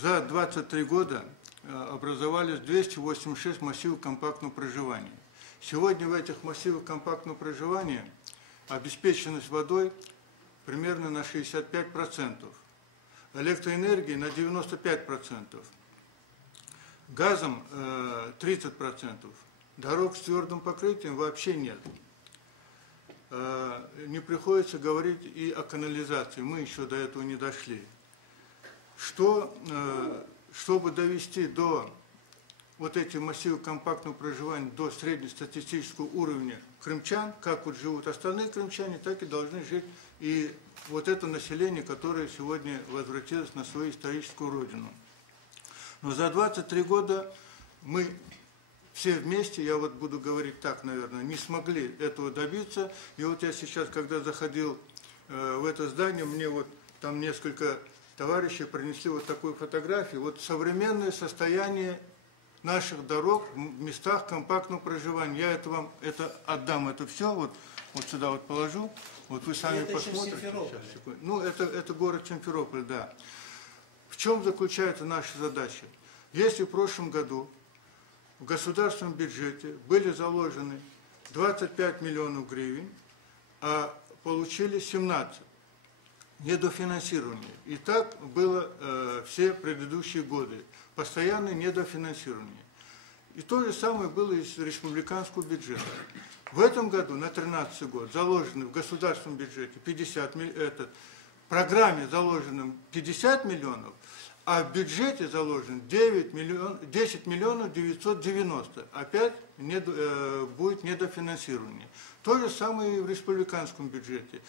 За 23 года образовались 286 массивов компактного проживания. Сегодня в этих массивах компактного проживания обеспеченность водой примерно на 65%, электроэнергии на 95%, газом 30%, дорог с твердым покрытием вообще нет. Не приходится говорить и о канализации, мы еще до этого не дошли. Чтобы довести до вот этих массивов компактного проживания до среднестатистического уровня крымчан, как вот живут остальные крымчане, так и должны жить и вот это население, которое сегодня возвратилось на свою историческую родину. Но за 23 года мы все вместе, я вот буду говорить так, наверное, не смогли этого добиться. И вот я сейчас, когда заходил в это здание, мне вот там несколько товарищи принесли вот такую фотографию. Вот современное состояние наших дорог в местах компактного проживания. Я это вам отдам, это все, вот сюда вот положу. Вот вы сами посмотрите. Сейчас, ну, это город Симферополь, да. В чем заключается наша задача? Если в прошлом году в государственном бюджете были заложены 25 миллионов гривен, а получили 17. Недофинансирование. И так было все предыдущие годы. Постоянное недофинансирование. И то же самое было из республиканского бюджета. В этом году, на 2013 год, заложено в государственном бюджете 50 миллионов, в программе заложено 50 миллионов, а в бюджете заложено 10 миллионов 990. Опять будет недофинансирование. То же самое и в республиканском бюджете.